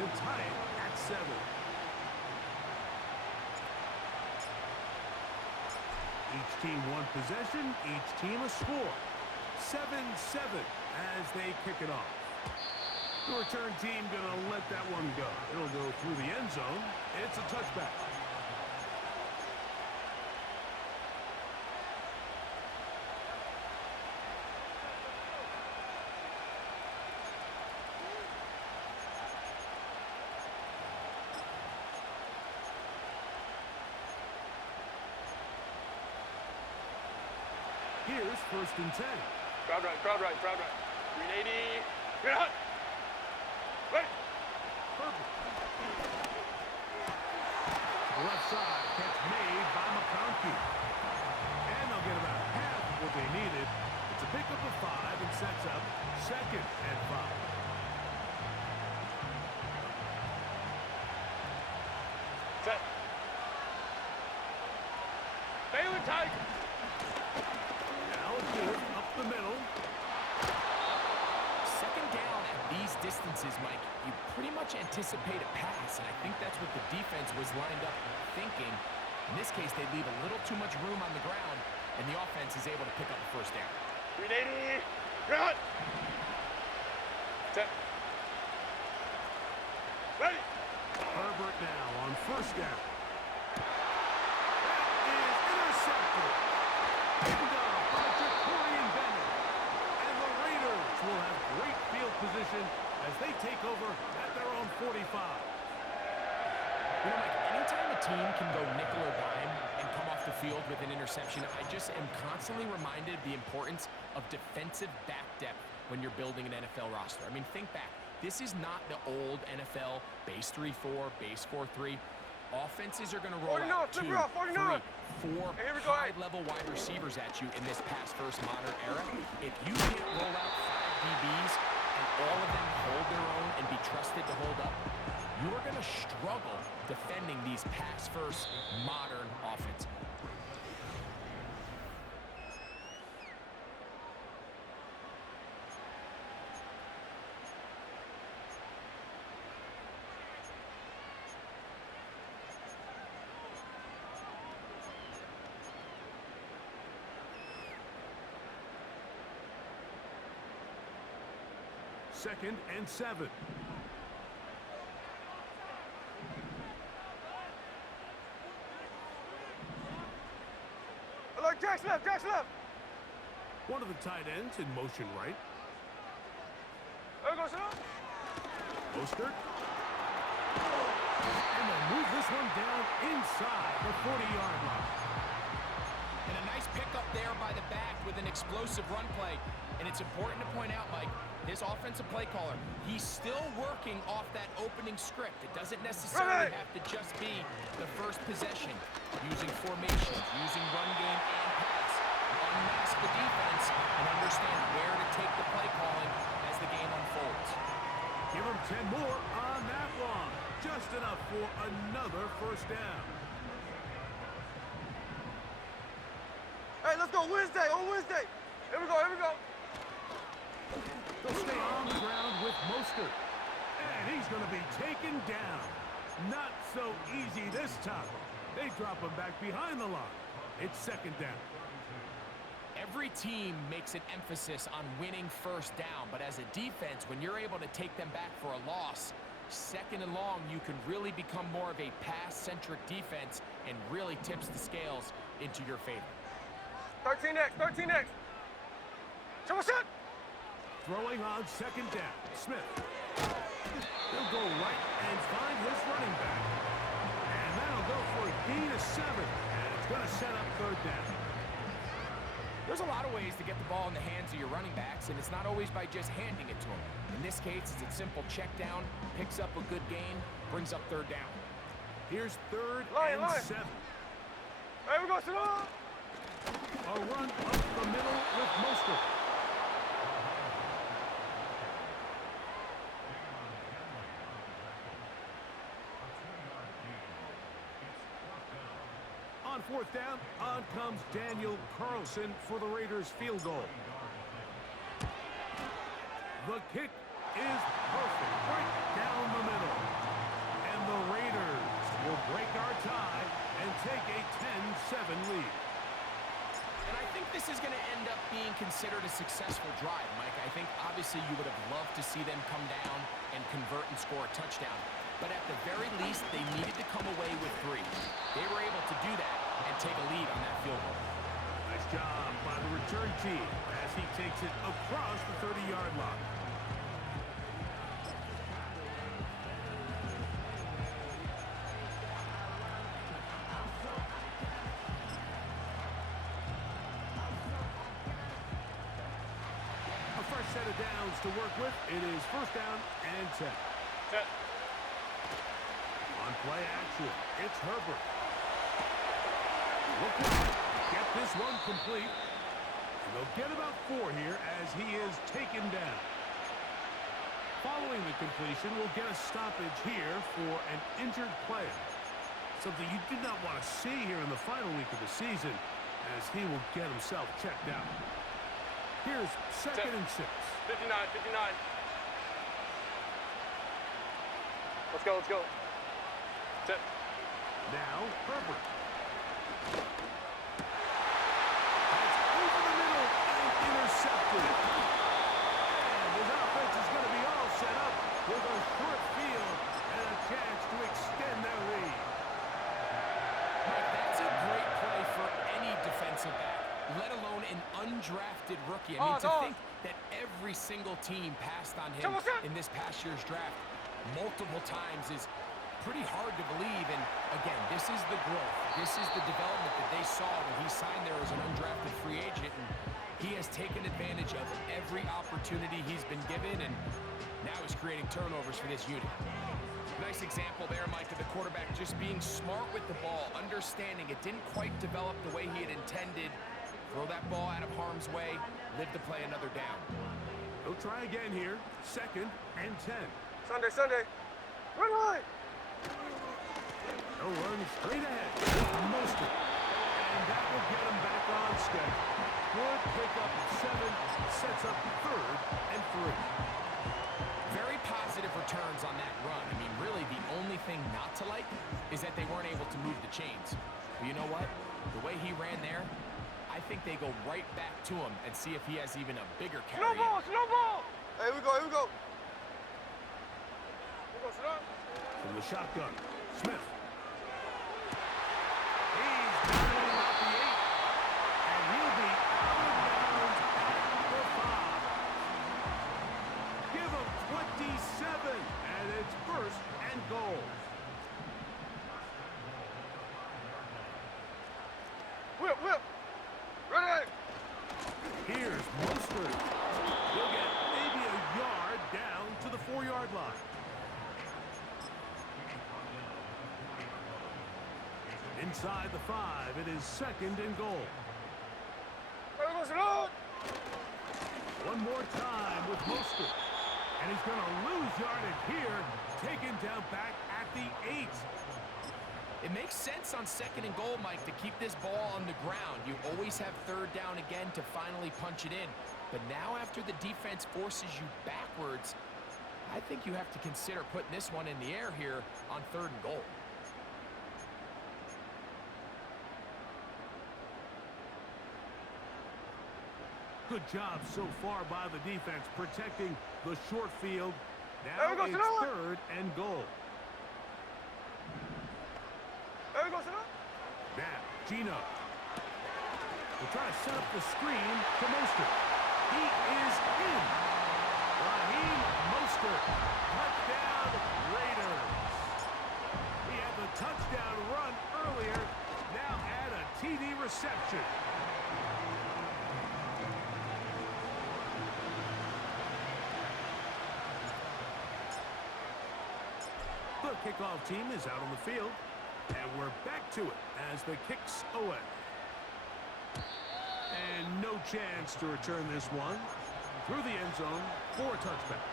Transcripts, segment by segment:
to tie it at 7. Each team one possession, each team a score. 7-7 as they kick it off. The return team gonna let that one go. It'll go through the end zone. It's a touchback. Here's 1st and 10. Crowd right. 380. Get out. Ready. Perfect. Left side, catch made by McConkey. And they'll get about half what they needed. It's a pickup of 5 and sets up 2nd and 5. Set. Baylor Tiger. Now it's good up the middle. Second down at these distances, Mike, you pretty much anticipate a pass, and I think that's what the defense was lined up thinking. In this case, they leave a little too much room on the ground, and the offense is able to pick up the 1st down. 380. Run. Set. Ready. Herbert now on 1st down. That is intercepted. Picked up by Jacorian Bennett. And the Raiders will have great field position as they take over at their own 45. You know, Mike, anytime a team can go nickel or dime and come off the field with an interception, I just am constantly reminded of the importance of defensive back depth when you're building an NFL roster. I mean, think back. This is not the old NFL base 3-4, base 4-3. Offenses are going to roll out 2, 3, 4 high-level wide receivers at you in this pass-first modern era. If you can't roll out 5 DBs and all of them hold their own and be trusted to hold up, you're going to struggle defending these pass-first modern offenses. Second and 7. I like Jackson left. One of the tight ends in motion right. There goes it. Mostert. And they'll move this one down inside the 40-yard line. And a nice pickup there by the back with an explosive run play. And it's important to point out, Mike, his offensive play caller, he's still working off that opening script. It doesn't necessarily have to just be the first possession. Using formations, using run game and pass. Unmask the defense and understand where to take the play calling as the game unfolds. Give him 10 more on that one. Just enough for another 1st down. Hey, let's go Wednesday, on Wednesday. Here we go. They'll stay on the ground with Mostert. And he's going to be taken down. Not so easy this time. They drop him back behind the line. It's 2nd down. Every team makes an emphasis on winning 1st down, but as a defense, when you're able to take them back for a loss, 2nd and long, you can really become more of a pass-centric defense and really tips the scales into your favor. 13X. Trouble shot. Throwing on 2nd down. Smith. He'll go right and find his running back. And that'll go for a gain of 7. And it's going to set up 3rd down. There's a lot of ways to get the ball in the hands of your running backs, and it's not always by just handing it to them. In this case, it's a simple check down, picks up a good gain, brings up 3rd down. Here's 3rd and 7. Hey, we go, Salon. A run up the middle with Mostert. On 4th down, on comes Daniel Carlson for the Raiders' field goal. The kick is perfect, right down the middle. will break our tie and take a 10-7 lead. And I think this is going to end up being considered a successful drive, Mike. I think obviously you would have loved to see them come down and convert and score a touchdown. But at the very least, they needed to come away with 3. They were able to do that and take a lead on that field goal. Nice job by the return team as he takes it across the 30-yard line. A fresh set of downs to work with. It is first down and 10. Set. On play action, it's Herbert. Look at get this one complete. And they'll get about 4 here as he is taken down. Following the completion, we'll get a stoppage here for an injured player. Something you did not want to see here in the final week of the season as he will get himself checked out. Here's second and 6. 59, 59. Let's go, let's go. Set. Now, Herbert. That's over the middle and intercepted. And his offense is going to be all set up with a short field and a chance to extend their lead. Mike, that's a great play for any defensive back, let alone an undrafted rookie. I mean, to think that every single team passed on him in this past year's draft multiple times is pretty hard to believe. And again, this is the growth. This is the development that they saw when he signed there as an undrafted free agent. And he has taken advantage of every opportunity he's been given, and now he's creating turnovers for this unit. Nice example there, Mike, of the quarterback just being smart with the ball, understanding it didn't quite develop the way he had intended. Throw that ball out of harm's way, live to play another down. He'll try again here. Second and 10. Sunday, Sunday. Run high. He'll run straight ahead with Mostert. And that will get him back on schedule. Good pickup of 7, sets up third and 3. Very positive returns on that run. I mean, really, the only thing not to like is that they weren't able to move the chains. But you know what? The way he ran there, I think they go right back to him and see if he has even a bigger carry. Snowball, snowball. Hey, here we go, here we go. Here we go, sit down. From the shotgun, Smith. He's down at the 8. And he'll be out of bounds at the 5. Give him 27. And it's first and goal. Whip, whip. Ready. Here's Mostert. He'll get maybe a yard down to the 4-yard line. Inside the 5, it is second and goal. Hey, listen up. One more time with Mostert. And he's going to lose yardage here, taken down back at the 8. It makes sense on second and goal, Mike, to keep this ball on the ground. You always have third down again to finally punch it in. But now after the defense forces you backwards, I think you have to consider putting this one in the air here on third and goal. Good job so far by the defense protecting the short field. There Now we go, it's Sonoma. third and goal. There we go, sit down. Now, Gino. We'll try to set up the screen to Mostert. He is in. Raheem Mostert. Touchdown Raiders. He had the touchdown run earlier. Now add a TD reception. The kickoff team is out on the field. And we're back to it as the kick's away. And no chance to return this one. Through the end zone for a touchback.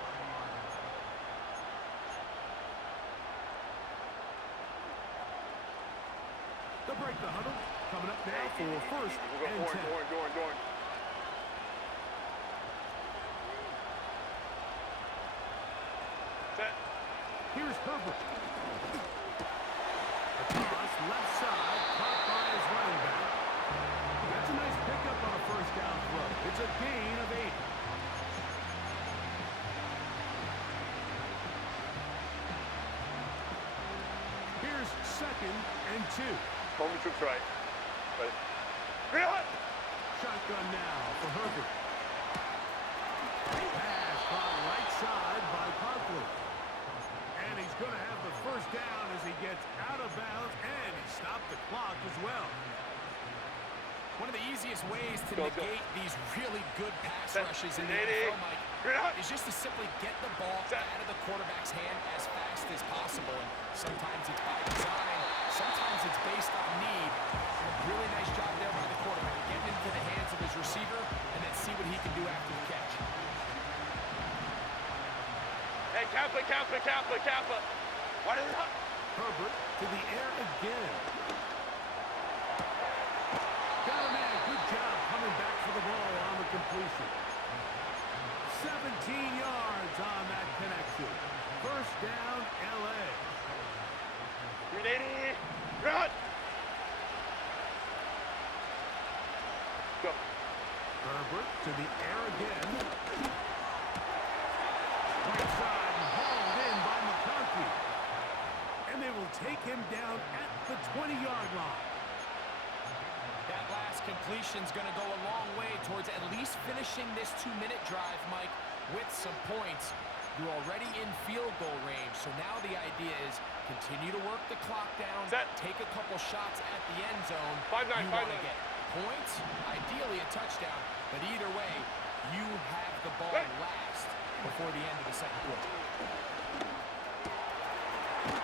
They'll break the huddle. Coming up now for first and 10. Orange. Set. Here's Herbert. Toss left side, caught by his running back. That's a nice pickup on a first down throw. It's a gain of 8. Here's 2nd and 2. Home troops right. Ready? Shotgun now for Herbert. Pass caught right side by Conklin. And he's going to have the first down as he gets out of bounds, and he stopped the clock as well. One of the easiest ways to negate these really good pass rushes in the NFL, Mike, is just to simply get the ball out of the quarterback's hand as fast as possible. And sometimes it's by design, sometimes it's based on need. A really nice job there by the quarterback, getting into the hands of his receiver and then see what he can do after the catch. Hey, Kappa. Why did it? Herbert to the air again. Got a man. Good job coming back for the ball on the completion. 17 yards on that connection. First down, L.A. 380. Run. Go. Herbert to the air again. Right side and hauled in by McConkey. And they will take him down at the 20-yard line. That last completion's going to go a long way towards at least finishing this 2-minute drive, Mike, with some points. You're already in field goal range, so now the idea is continue to work the clock down, take a couple shots at the end zone. 5-9, you want to get points, ideally a touchdown, but either way, you have the ball last before the end of the second quarter.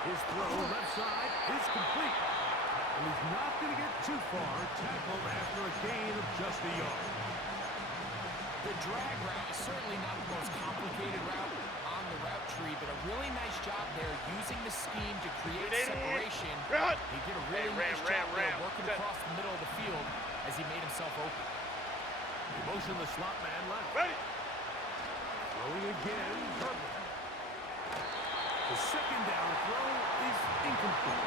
His throw left side is complete. And he's not going to get too far. Tackled after a gain of just a yard. The drag route is certainly not the most complicated route on the route tree, but a really nice job there using the scheme to create separation. He did a really nice job there working across the middle of the field as he made himself open. He motioned the slot man left. Ready. Throwing again, Herbert. The second down throw is incomplete.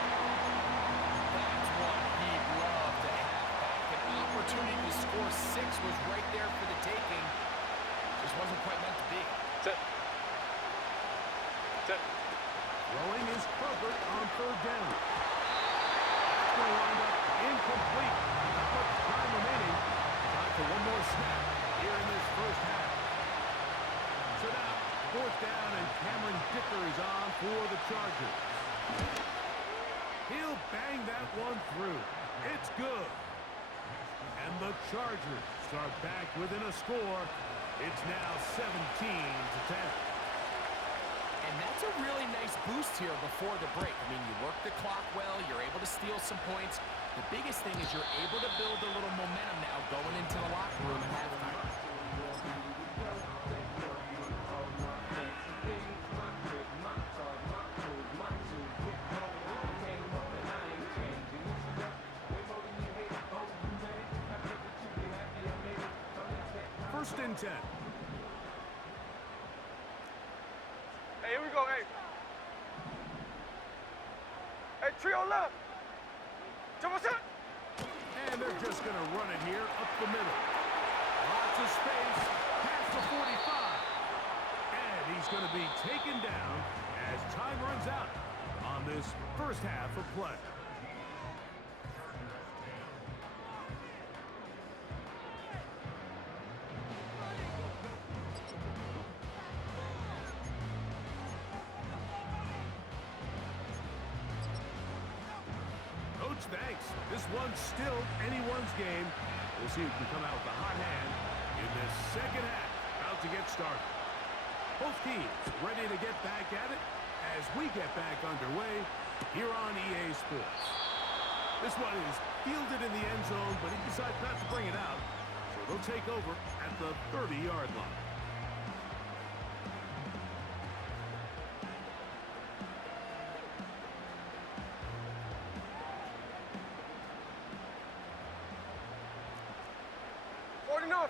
That's what he'd love to have back. An opportunity to score 6 was right there for the taking. Just wasn't quite meant to be. Set. Throwing is Herbert on third down. That's going to wind up incomplete. Not much time remaining. Time for one more snap here in this first half. So now, fourth down, and Cameron Dicker is on for the Chargers. He'll bang that one through. It's good. And the Chargers are back within a score. It's now 17-10. And that's a really nice boost here before the break. I mean, you work the clock well, you're able to steal some points. The biggest thing is you're able to build a little momentum now going into the locker room at halftime. First and 10. Hey, here we go, hey. Hey, trio left. Double set. And they're just going to run it here up the middle. Lots of space, past the 45. And he's going to be taken down as time runs out on this first half of play. Coach, thanks. This one's still anyone's game. We'll see who can come out with the hot hand in this second half. About to get started. Both teams ready to get back at it as we get back underway here on EA Sports. This one is fielded in the end zone, but he decides not to bring it out. So they'll take over at the 30-yard line.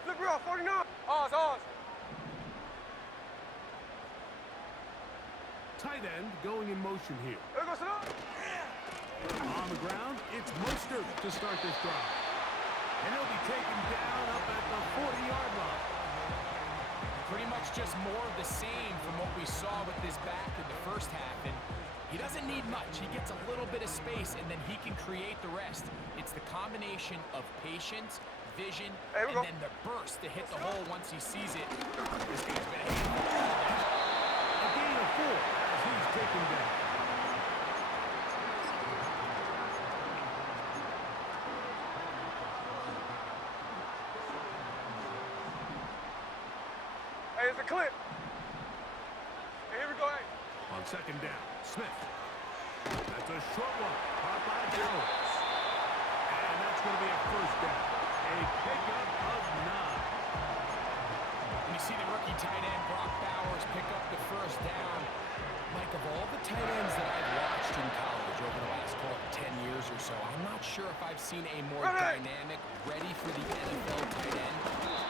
Flip her off, 49. Oz. Tight end going in motion here. There goes it up. On the ground, it's Mostert to start this drive. And he'll be taken down up at the 40-yard line. Pretty much just more of the same from what we saw with this back in the first half. And he doesn't need much. He gets a little bit of space, and then he can create the rest. It's the combination of patience, vision, and then the burst to hit the hole once he sees it. This guy's been a handful all day. A gain of 4 as he's taken down. Hey, it's a clip. Hey, here we go, hey. On second down, Smith. That's a short one. Caught by Jones. And that's going to be a first down. A pickup of 9. And you see the rookie tight end, Brock Bowers, pick up the first down. Mike, of all the tight ends that I've watched in college over the last, 10 years or so, I'm not sure if I've seen a more dynamic, ready for the NFL tight end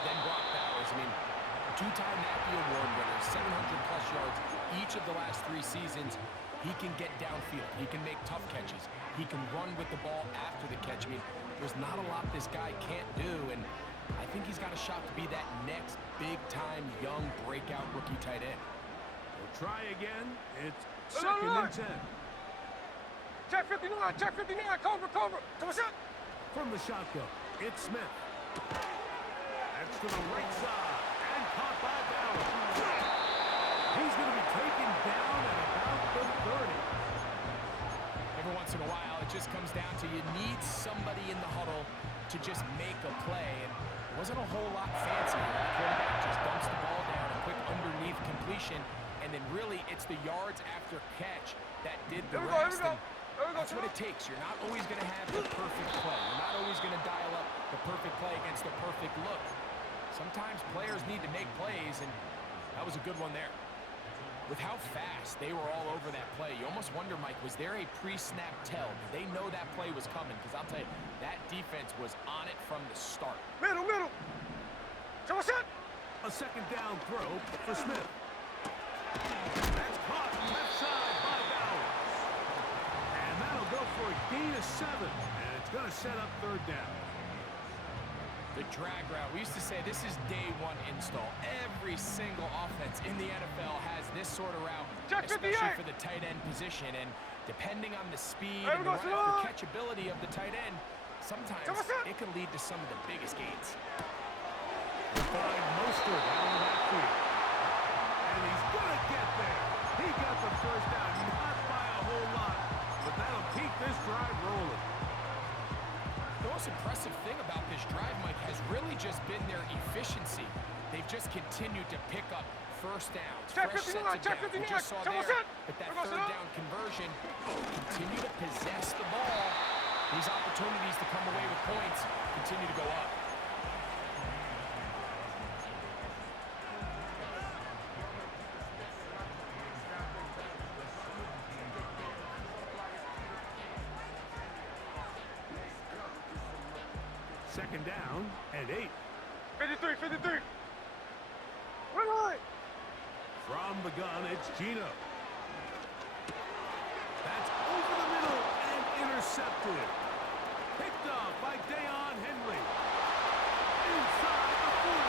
than Brock Bowers. I mean, two-time Nappy Award winner, 700-plus yards each of the last 3 seasons. He can get downfield. He can make tough catches. He can run with the ball after the catch. I mean, there's not a lot this guy can't do, and I think he's got a shot to be that next big-time young breakout rookie tight end. We'll try again. It's second and 10. Check 59, check 59, cover. Come on, shot. From the shotgun, it's Smith. That's to the right side. And caught by Bowers. He's going to be taken down at about the 30. Every once in a while, it just comes down to you need somebody in the huddle to just make a play. And it wasn't a whole lot fancy. The quarterback just dumps the ball down, a quick underneath completion, and then really it's the yards after catch that did the rest. And that's what it takes. You're not always going to have the perfect play. You're not always going to dial up the perfect play against the perfect look. Sometimes players need to make plays, and that was a good one there. With how fast they were all over that play, you almost wonder, Mike, was there a pre-snap tell? Did they know that play was coming? Because I'll tell you, that defense was on it from the start. Middle. Come on, shot. A second down throw for Smith. That's caught left side by Bowers. And that'll go for a gain of 7. And it's going to set up third down. The drag route. We used to say this is day 1 install. Every single offense in the NFL has this sort of route, especially for the tight end position. And depending on the speed and the right catchability of the tight end, sometimes it can lead to some of the biggest gains. Find Mostert out of that field. And he's going to get there. He got the first down, not by a whole lot, but that'll keep this drive rolling. The most impressive thing about this drive, Mike, has really just been their efficiency. They've just continued to pick up first downs, fresh sets of downs. We just saw there, but that third down conversion, continue to possess the ball. These opportunities to come away with points continue to go up. Second down and 8. 53. Right. From the gun, it's Gino. That's over the middle and intercepted. Picked up by Deion Henley. Inside the 40.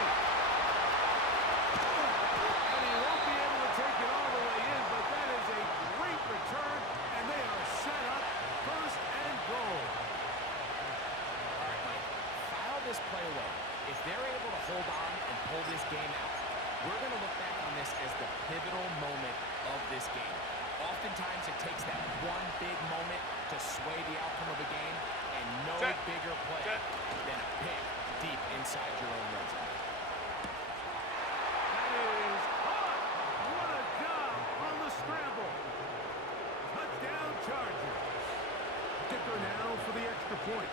And he won't be able to take it all the way in, but that is a great return, and they are set up first and goal. This play away. If they're able to hold on and pull this game out, we're going to look back on this as the pivotal moment of this game. Oftentimes it takes that one big moment to sway the outcome of a game, and no bigger play than a pick deep inside your own red zone. That is caught. What a job on the scramble. Touchdown Chargers. Kicker now for the extra point.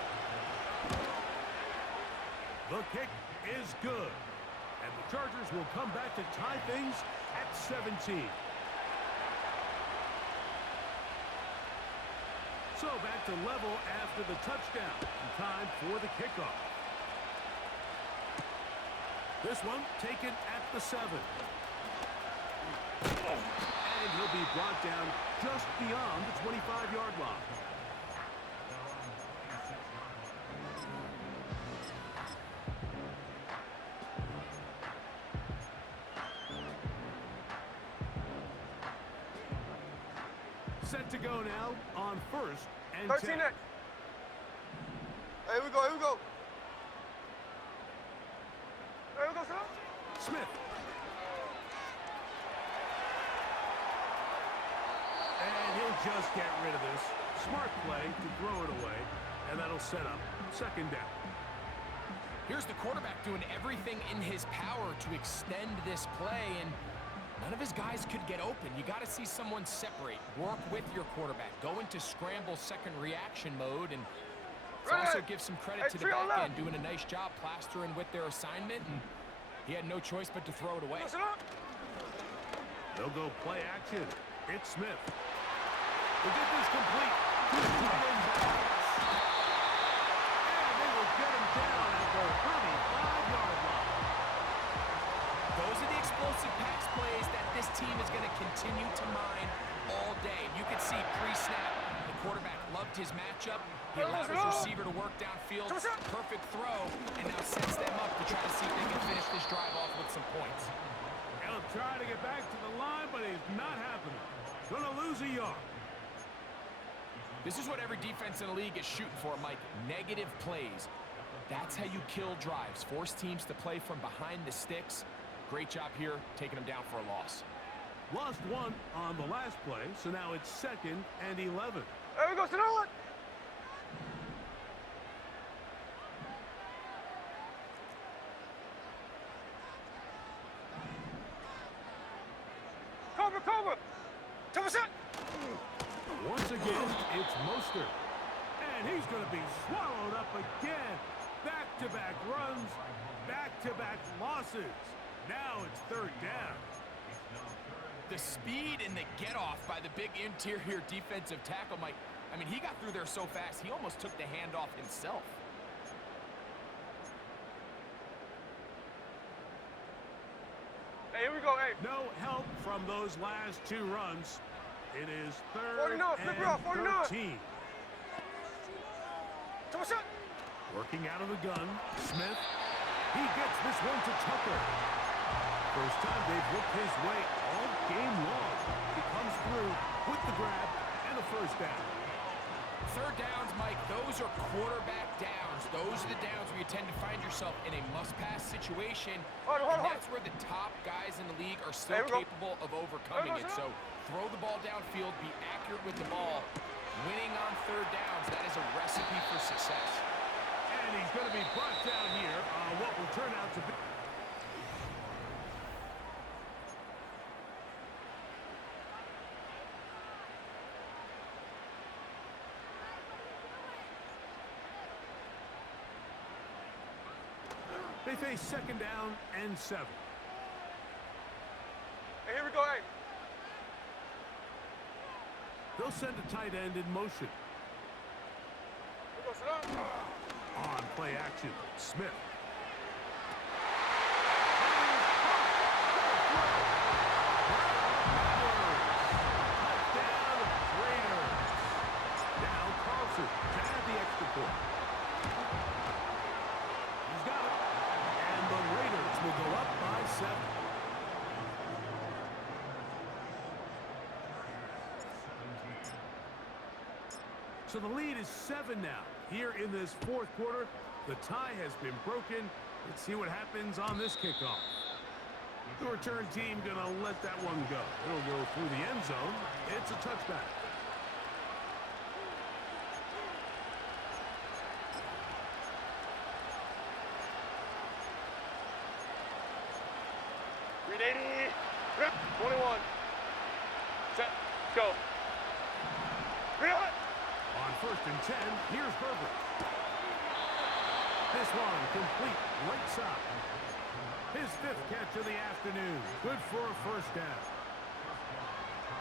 The kick is good, and the Chargers will come back to tie things at 17. So back to level after the touchdown, and time for the kickoff. This one taken at the 7. And he'll be brought down just beyond the 25-yard line. Set to go now on 1st and 13 10. next. Hey, here we go, here we go. Here we go, son. Smith. And he'll just get rid of this. Smart play to throw it away, and that'll set up 2nd down. Here's the quarterback doing everything in his power to extend this play, and none of his guys could get open. You got to see someone separate, work with your quarterback, go into scramble second reaction mode, and also give some credit to the back end, doing a nice job plastering with their assignment, and he had no choice but to throw it away. They'll go play action. It's Smith. The dip is complete. And they will get him down at the 35-yard line. Those are the explosive pass plays that this team is going to continue to mine all day. You can see pre-snap, the quarterback loved his matchup. He allowed his receiver to work downfield. Perfect throw, and now sets them up to try to see if they can finish this drive off with some points. He'll try to get back to the line, but he's not happening. Gonna lose a yard. This is what every defense in the league is shooting for, Mike. Negative plays. That's how you kill drives. Force teams to play from behind the sticks. Great job here, taking them down for a loss. Lost 1 on the last play, so now it's 2nd and 11. There we go, sit down. Cover, cover. 2%. Once again, it's Mostert. And he's going to be swallowed up again. Back-to-back runs, back-to-back losses. Now it's 3rd down. The speed and the get-off by the big interior defensive tackle, Mike. I mean, he got through there so fast, he almost took the handoff himself. Hey, here we go, hey. No help from those last 2 runs. It is 3rd 49, flip it off, 49. and 13. 2%. Working out of the gun, Smith. He gets this one to Tucker. First time they've worked his way all game long. He comes through with the grab and a 1st down. 3rd downs, Mike, those are quarterback downs. Those are the downs where you tend to find yourself in a must-pass situation. And that's where the top guys in the league are still capable of overcoming it. So throw the ball downfield, be accurate with the ball. Winning on 3rd downs, that is a recipe for success. And he's going to be brought down here on what will turn out to be. They face 2nd down and 7. Hey, here we go, hey. They'll send a tight end in motion. Here we go, sit down. On play action, Smith. Touchdown, Raiders. Now Carlson to add the extra point. He's got it. And the Raiders will go up by 7. So the lead is 7 now. Here in this 4th quarter, the tie has been broken. Let's see what happens on this kickoff. The return team gonna let that one go. It'll go through the end zone. It's a touchback. Ready, rep, 21. Set, go. On 1st and 10, here's Herbert. This one complete right side. His 5th catch of the afternoon. Good for a 1st down.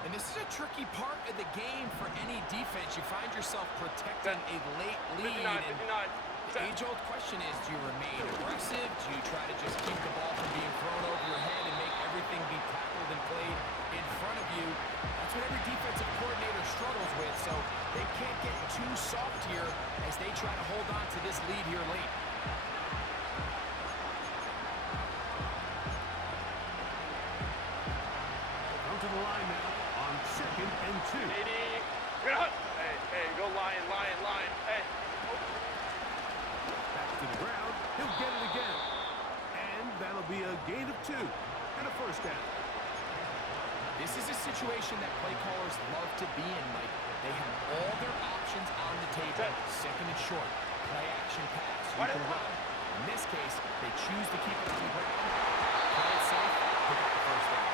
And this is a tricky part of the game for any defense. You find yourself protecting a late lead. 59. The age-old question is, do you remain aggressive? Do you try to just keep the ball from being thrown over your head and make everything be tackled and played in front of you? That's what every defensive coordinator struggles with, so they can't get too soft here as they try to hold on to this lead here late. Come to the line now on 2nd and 2. Hey, go lion. Hey. Back to the ground. He'll get it again. And that'll be a gain of 2 and a first down. This is a situation that play callers love to be in, Mike. They have all their options on the table. 2nd and short, play action pass, you can run. In this case, they choose to keep it on the ground, play it safe, pick up the first down.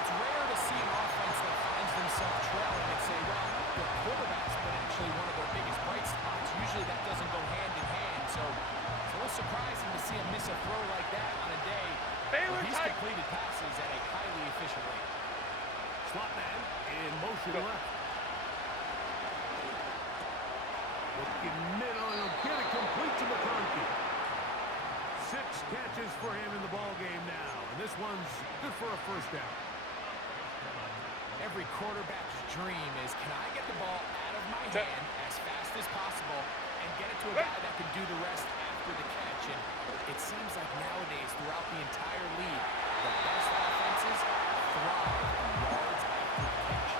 It's rare to see an offense that finds themselves trailing and say, well, their quarterback's been actually one of their biggest bright spots. Usually that doesn't go hand in hand, so it's a little surprising to see him miss a throw like that on a day where he's completed passes at a highly efficient rate. Slot man in motion left. Looking middle, and he'll get it complete to McConkey. 6 catches for him in the ball game now, and this one's good for a first down. Every quarterback's dream is, can I get the ball out of my hand as fast as possible and get it to a guy that can do the rest after the catch? And it seems like nowadays, throughout the entire league, the best offenses thrive on yards after the catch.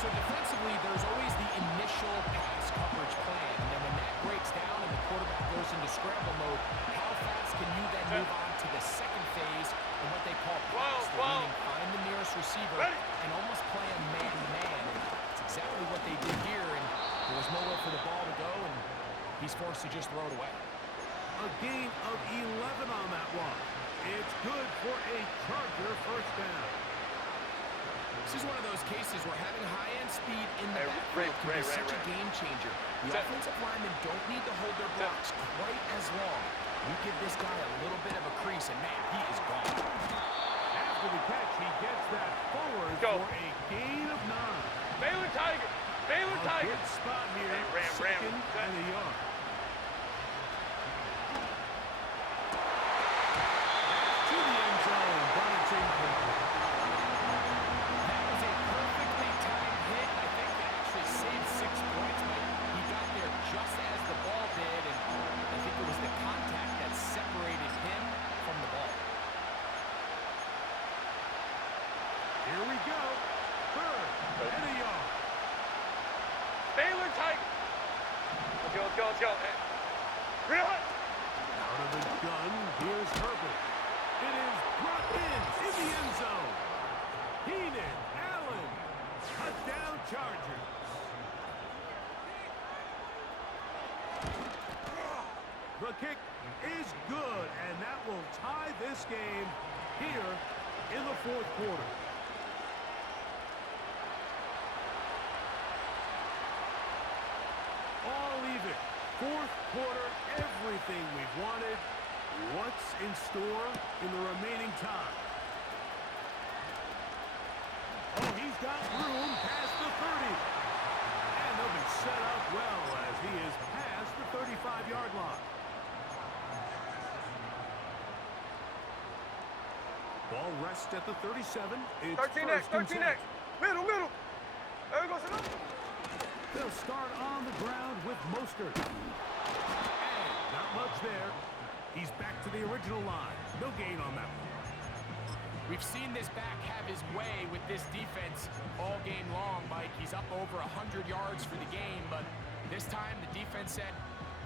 So defensively, there's always the initial pass coverage plan. And then when that breaks down and the quarterback goes into scramble mode, how fast can you then move on to the second phase and what they call pass, meaning find the nearest receiver and almost play a man-to-man. And it's exactly what they did here, and there was nowhere for the ball to go, and he's forced to just throw it away. A gain of 11 on that one. It's good for a Charger first down. This is one of those cases where having high-end speed in the backfield can be such a game changer. The offensive linemen don't need to hold their blocks quite as long. You give this guy a little bit of a crease, and man, he is gone. After the catch, he gets that forward for a gain of 9. Baylor Tiger. A good spot here. Second and a yard. To the end zone, but it's incomplete. That was a perfectly timed hit. I think it actually saved 6 points, but he got there just as the ball did, and I think it was the contact that separated him from the ball. Here we go. 3rd and a yard. Baylor Tiger. Let's go. Hey. Out of the gun, here's Herbert. It is brought in the end zone. Keenan Allen, touchdown Chargers. The kick is good, and that will tie this game here in the 4th quarter. All even. 4th quarter, everything we've wanted. What's in store in the remaining time? Oh, he's got room past the 30. And they'll be set up well as he is past the 35-yard line. Ball rests at the 37. It's 13X. Middle. There we go, sit up. They'll start on the ground with Mostert. And not much there. He's back to the original line. No gain on that one. We've seen this back have his way with this defense all game long, Mike. He's up over 100 yards for the game, but this time the defense said,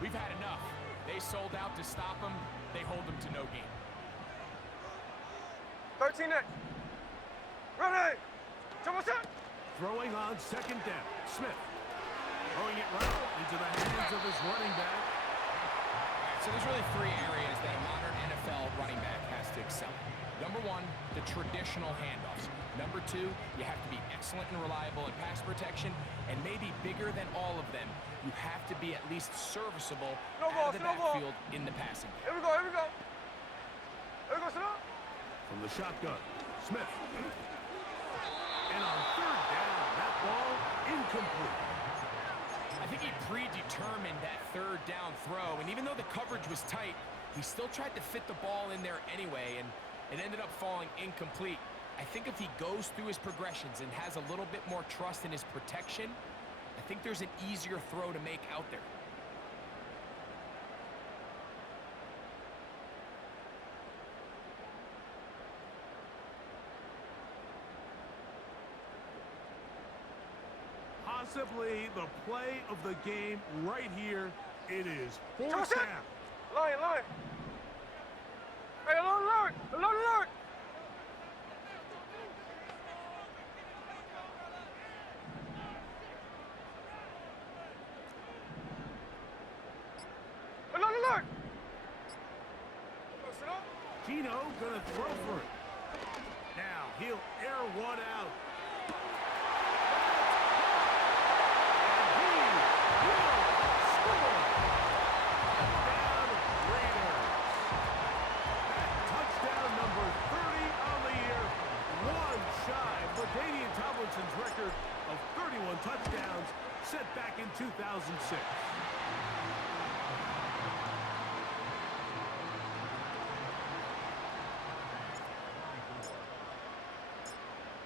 we've had enough. They sold out to stop him. They hold him to no gain. 13X. Ready. Double set. Throwing on 2nd down. Smith. Throwing it right into the hands of his running back. So there's really 3 areas that a modern NFL running back has to excel in. Number 1, the traditional handoffs. Number 2, you have to be excellent and reliable in pass protection, and maybe bigger than all of them, you have to be at least serviceable out of the backfield in the passing game. Here we go. Sit up. From the shotgun, Smith. And on 3rd down, that ball incomplete. I think he predetermined that 3rd down throw, and even though the coverage was tight, he still tried to fit the ball in there anyway, and it ended up falling incomplete. I think if he goes through his progressions and has a little bit more trust in his protection, I think there's an easier throw to make out there. Possibly the play of the game right here. It is fourth Toss it. down. Line. Hey, alert! Alert! Alert! Gino gonna throw for it. Now he'll air one out. And he will score. Touchdown Raiders. That touchdown number 30 on the year. One shy of LaDainian Tomlinson's record of 31 touchdowns set back in 2006.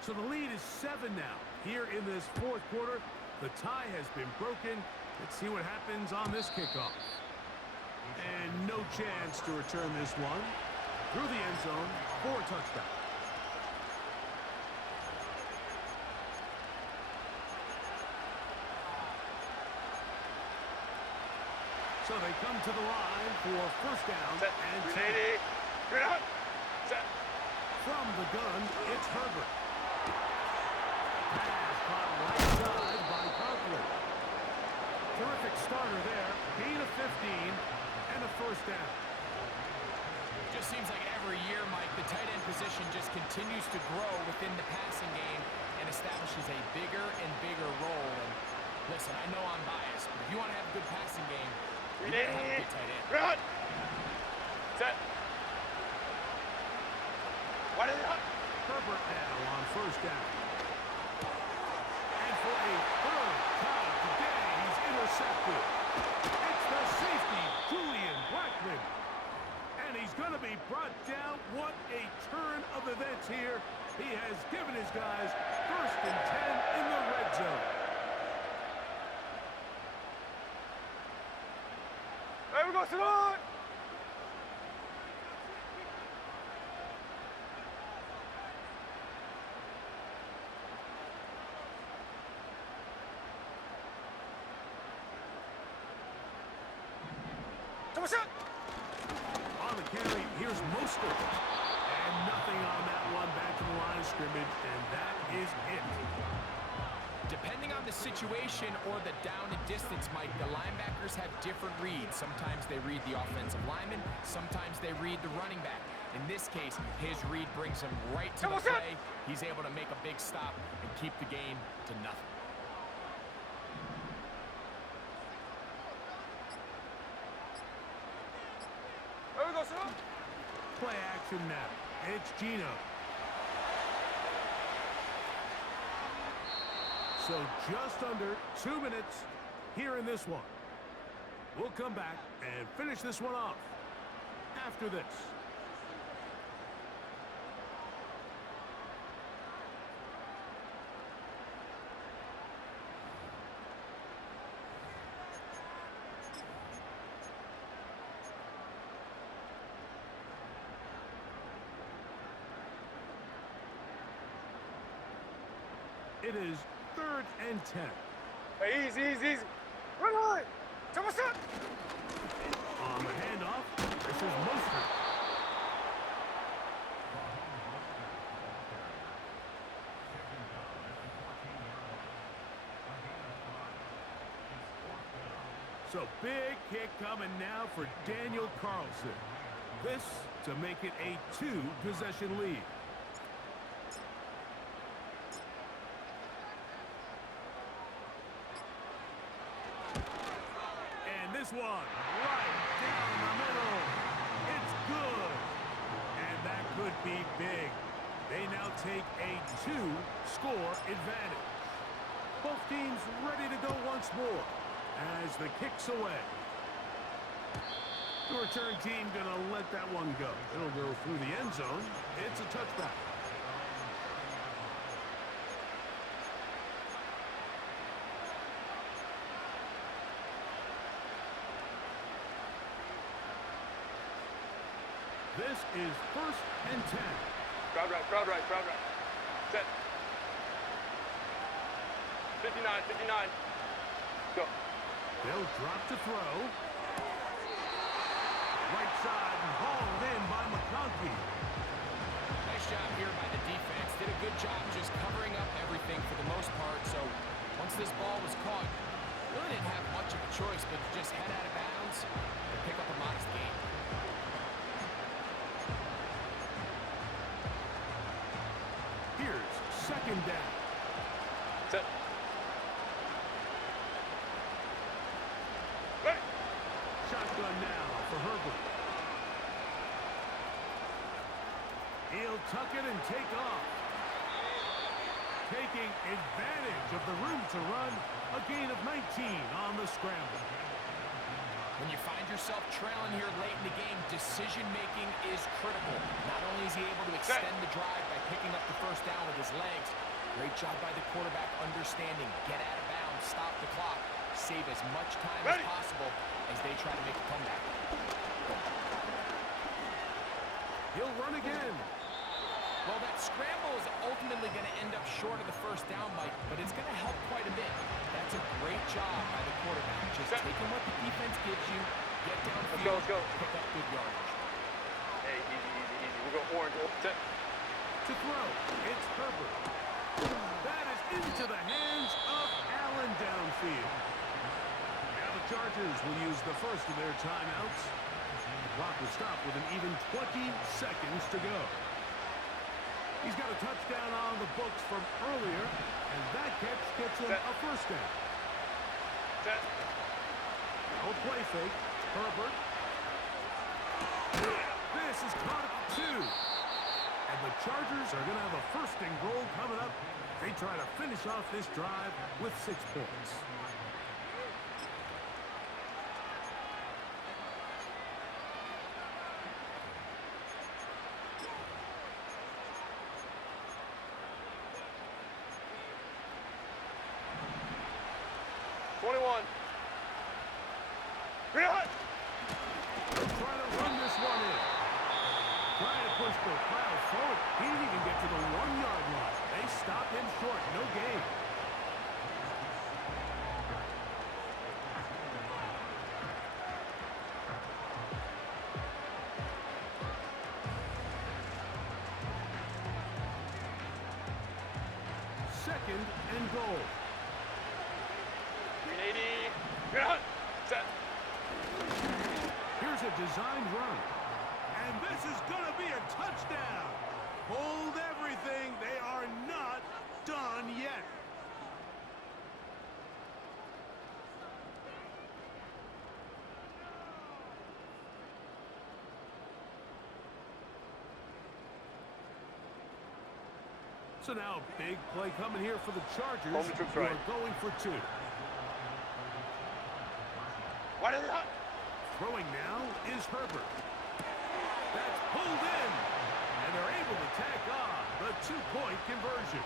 So the lead is 7 now. Here in this fourth quarter, the tie has been broken. Let's see what happens on this kickoff. And no chance to return this one. Through the end zone for a touchdown. So they come to the line for first down and 10. From the gun, it's Herbert. Pass caught right side by Conklin. Terrific starter there. Gain of 15 and a first down. Just seems like every year, Mike, the tight end position just continues to grow within the passing game and establishes a bigger and bigger role. And listen, I know I'm biased, but if you want to have a good passing game, you gotta have a good tight end. Run! Set. What is it? Herbert now on first down. And for a third time today, he's intercepted. It's the safety, Julian Blackman. And he's going to be brought down. What a turn of events here. He has given his guys first and 10 in the red zone. Hey, we go, Salon! On the carry, here's Mostert. And nothing on that one. Back to the line of scrimmage, and that is it. Depending on the situation or the down and distance, Mike, the linebackers have different reads. Sometimes they read the offensive lineman. Sometimes they read the running back. In this case, his read brings him right to the play. He's able to make a big stop and keep the game to nothing. Play action now. It's Gino. So just under 2 minutes here in this one. We'll come back and finish this one off after this. It is 3rd and 10. Hey, easy. Run line. Tell us up. On the handoff, this is Mostert. So big kick coming now for Daniel Carlson. This to make it a 2-possession lead. This one right down the middle. It's good. And that could be big. They now take a 2-score advantage. Both teams ready to go once more as the kick's away. The return team going to let that one go. It'll go through the end zone. It's a touchback. This is 1st and 10. Crowd right. Set. 59. Go. They'll drop to throw. Right side and hauled in by McConkey. Nice job here by the defense. Did a good job just covering up everything for the most part. So once this ball was caught, really didn't have much of a choice but to just head out of bounds and pick up a modest gain. Here's second down. Set. Ready. Shotgun now for Herbert. He'll tuck it and take off. Taking advantage of the room to run. A gain of 19 on the scramble. When you find yourself trailing here late in the game, decision-making is critical. Not only is he able to extend the drive by picking up the first down with his legs, great job by the quarterback understanding, get out of bounds, stop the clock, save as much time as possible as they try to make a comeback. He'll run again. Well, that scramble is ultimately going to end up short of the first down, Mike, but it's going to help quite a bit. That's a great job by the quarterback. Just taking what the defense gives you, get downfield, Let's go. pick up good yardage. Hey, easy. We go orange. Set. To throw, it's Herbert. That is into the hands of Allen downfield. Now the Chargers will use the first of their timeouts. The clock will stop with an even 20 seconds to go. He's got a touchdown on the books from earlier, and that catch gets him a first down. Set. No play fake. Herbert. This is caught at 2. And the Chargers are going to have a first and goal coming up. They try to finish off this drive with 6 points. Trying to run this one in. Trying to push the crowd forward. He didn't even get to the 1-yard line. They stopped him short. No gain. Second and goal. 380. Set. Here's a designed run. And this is going to be a touchdown. Hold everything. They are not done yet. So now a big play coming here for the Chargers. Home troops who right. are going for 2. Why did it hot? Throwing now is Herbert. That's pulled in. And they're able to tack on the 2-point conversion.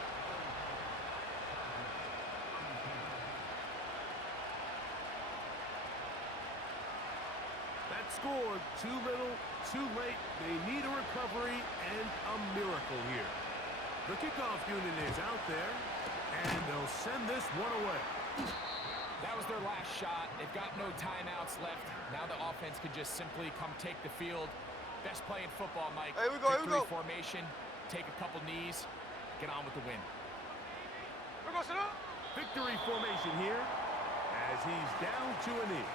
That score, too little, too late. They need a recovery and a miracle here. The kickoff unit is out there, and they'll send this one away. That was their last shot. They've got no timeouts left. Now the offense could just simply come take the field. Best play in football, Mike. Here we go. Victory formation, take a couple knees, get on with the win. We're going to sit up. Victory formation here as he's down to a knee.